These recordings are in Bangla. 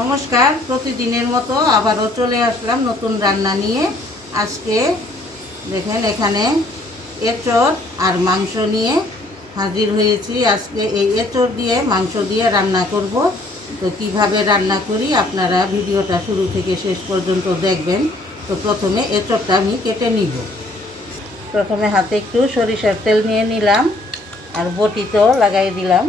নমস্কার, প্রতিদিনের মতো আবারও চলে আসলাম নতুন রান্না নিয়ে। আজকে দেখেন এখানে এঁচড় আর মাংস নিয়ে হাজির হয়েছি। আজকে এই এঁচড় দিয়ে মাংস দিয়ে রান্না করব। তো কিভাবে রান্না করি আপনারা ভিডিওটা শুরু থেকে শেষ পর্যন্ত দেখবেন। তো প্রথমে এঁচড়টা আমি কেটে নিব। প্রথমে হাতে একটু সরিষার তেল নিয়ে নিলাম আর বটিতেও লাগাই দিলাম।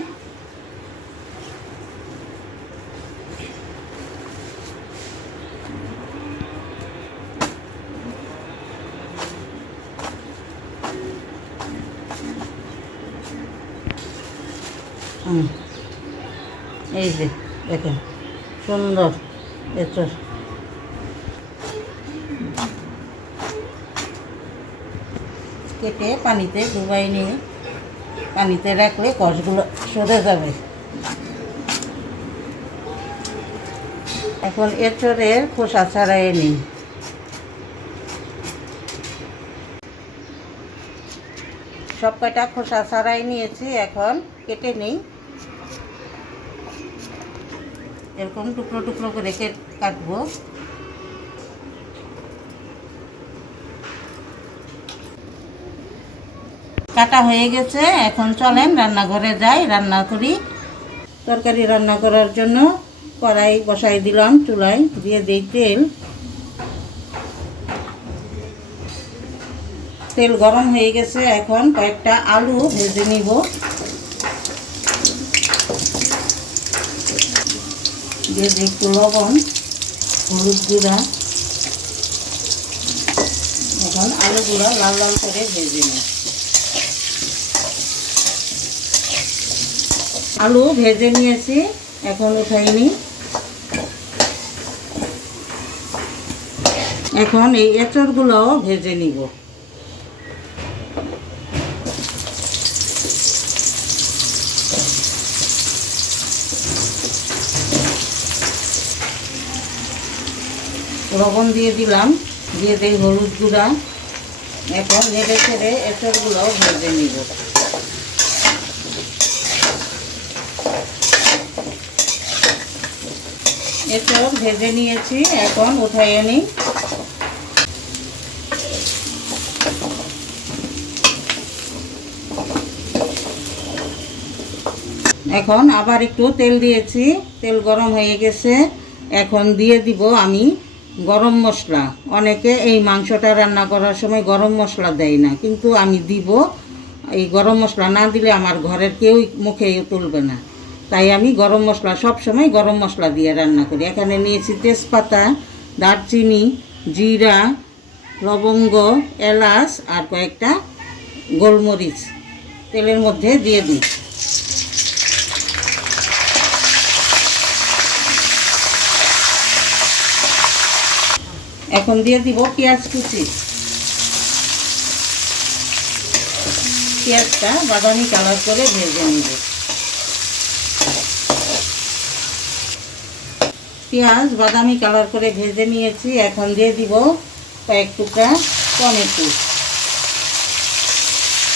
এই যে দেখেন সুন্দর এঁচড়। কেটে পানিতে ডুবাই নিয়ে পানিতে রাখলে কষগুলো সরে যাবে। এখন এঁচড়ের খোসা ছাড়াই নিই। সব কয়টা খোসা ছাড়াই নিয়েছি, এখন কেটে নিই। এরকম টুকরো টুকরো করে কাটবো। কাটা হয়ে গেছে, এখন চলেন রান্নাঘরে যাই, রান্না করি। তরকারি রান্না করার জন্য কড়াই বসাই দিলাম চুলায়, দিয়ে দিই তেল। তেল গরম হয়ে গেছে, এখন কয়েকটা আলু ভেজে নিব। দিয়ে দিই একটু লবণ, হলুদ গুঁড়া। এখন আলুগুলো লাল লাল করে ভেজে নিই। আলু ভেজে নিয়েছি, এখন উঠাই নিই। এখন এই এঁচড়গুলোও ভেজে নিব। লবণ দিয়ে দিলাম, দিয়ে দিই হলুদ গুঁড়া। এখন নেড়ে ছেড়ে এঁচড়গুলোও ভেজে নিব। এঁচড় ভেজে নিয়েছি, এখন উঠাইয়ে নিই। এখন আবার একটু তেল দিয়েছি, তেল গরম হয়ে গেছে। এখন দিয়ে দিব আমি গরম মশলা। অনেকে এই মাংসটা রান্না করার সময় গরম মশলা দেয় না, কিন্তু আমি দিব। এই গরম মশলা না দিলে আমার ঘরের কেউই মুখে তুলবে না, তাই আমি গরম মশলা সব সময় গরম মশলা দিয়ে রান্না করি। এখানে নিয়েছি তেজপাতা, দারচিনি, জিরা, লবঙ্গ, এলাচ আর কয়েকটা গোলমরিচ তেলের মধ্যে দিয়ে দিই। এখন দিয়ে দিব পেঁয়াজ কুচি। পেঁয়াজটা বাদামি কালার করে ভেজে নিব। পেঁয়াজ বাদামি কালার করে ভেজে নিয়েছি, এখন দিয়ে দিব কয়েক টুকরা টমেটো।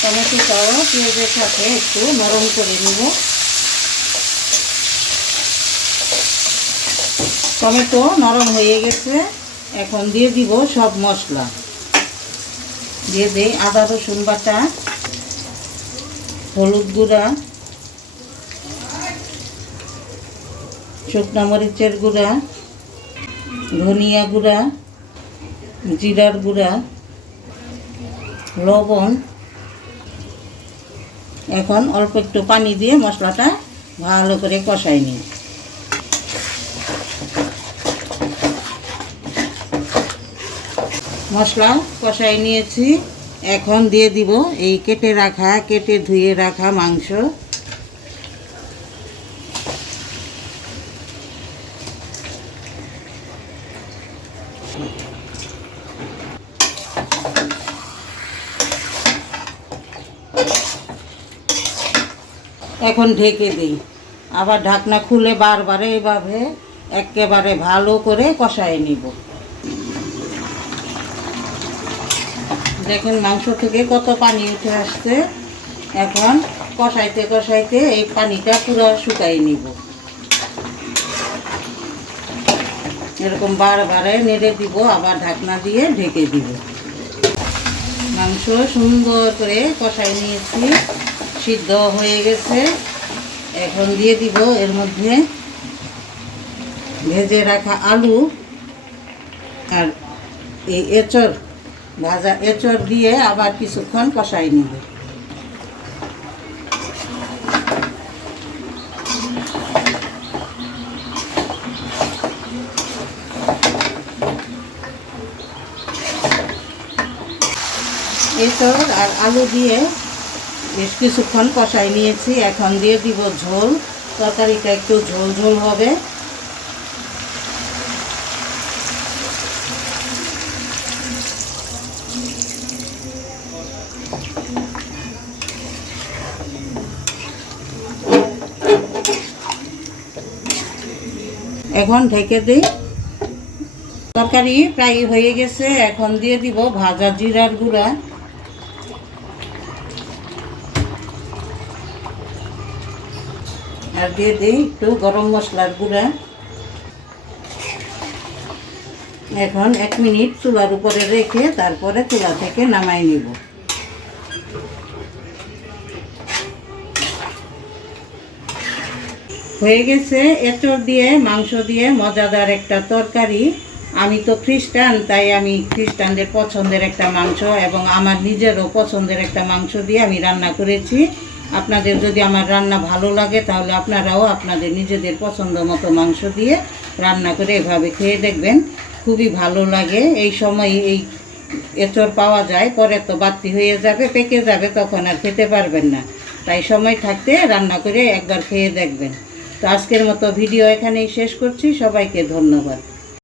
টমেটোটাও পেঁয়াজের সাথে একটু নরম করে নিব। টমেটো নরম হয়ে গেছে, এখন দিয়ে দিব সব মশলা। দিয়ে দিই আদা রসুন বাটা, হলুদ গুঁড়া, শুকনো মরিচের গুঁড়া, ধনিয়া গুঁড়া, জিরার গুঁড়া, লবণ। এখন অল্প একটু পানি দিয়ে মশলাটা ভালো করে কষাই নিই। মশলা কষাই নিয়েছি, এখন দিয়ে দিব এই কেটে ধুয়ে রাখা মাংস। এখন ঢেকে দিই, আবার ঢাকনা খুলে বারবার এইভাবে একেবারে ভালো করে কষাই নিব। দেখেন মাংস থেকে কত পানি উঠে আসছে। এখন কষাইতে কষাইতে এই পানিটা পুরো শুকাই নিব। এরকম বারবারে নেড়ে দিব, আবার ঢাকনা দিয়ে ঢেকে দিব। মাংস সুন্দর করে কষাই নিয়েছি, সিদ্ধ হয়ে গেছে। এখন দিয়ে দিব এর মধ্যে ভেজে রাখা আলু আর এই এঁচড়, ভাজা এঁচড় দিয়ে আবার কিছুক্ষণ কষাই নিব। এঁচড় আর আলু দিয়ে বেশ কিছুক্ষণ কষাই নিয়েছি। এখন দিয়ে দিব ঝোল। তরকারিটা একটু ঝোল ঝোল হবে। এখন ঢেকে দিই। তরকারি প্রায় হয়ে গেছে। এখন দিয়ে দিব ভাজা জিরার গুঁড়া, আর দিয়ে দিই একটু গরম মশলার গুঁড়া। এখন 1 মিনিট চুলার উপরে রেখে তারপরে চুলা থেকে নামাই নিব। হয়ে গেছে এঁচড় দিয়ে মাংস দিয়ে মজাদার একটা তরকারি। আমি তো খ্রিস্টান, তাই আমি খ্রিস্টানদের পছন্দের একটা মাংস এবং আমার নিজেরও পছন্দের একটা মাংস দিয়ে আমি রান্না করেছি। আপনাদের যদি আমার রান্না ভালো লাগে তাহলে আপনারাও আপনাদের নিজেদের পছন্দ মতো মাংস দিয়ে রান্না করে এভাবে খেয়ে দেখবেন, খুবই ভালো লাগে। এই সময় এই এঁচড় পাওয়া যায়, পরে তো বাড়তি হয়ে যাবে, পেকে যাবে, তখন আর খেতে পারবেন না। তাই সময় থাকতে রান্না করে একবার খেয়ে দেখবেন। তো আজকের মতো ভিডিও এখানেই শেষ করছি। সবাইকে ধন্যবাদ।